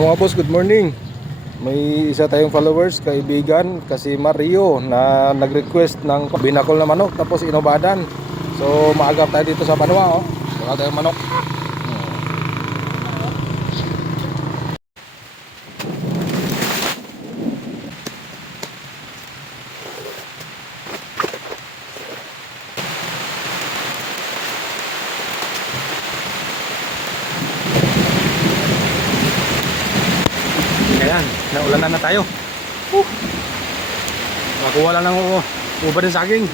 Mga boss, good morning. May isa tayong followers, kaibigan, kasi Mario na nag-request ng binakol na manok tapos inobadan. So maagap tayo dito sa Banwa, oh. Wala tayong manok. Ayan, naulanan na tayo. Uh. Makuha lang ng uba ng saging.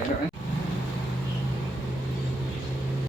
Okay,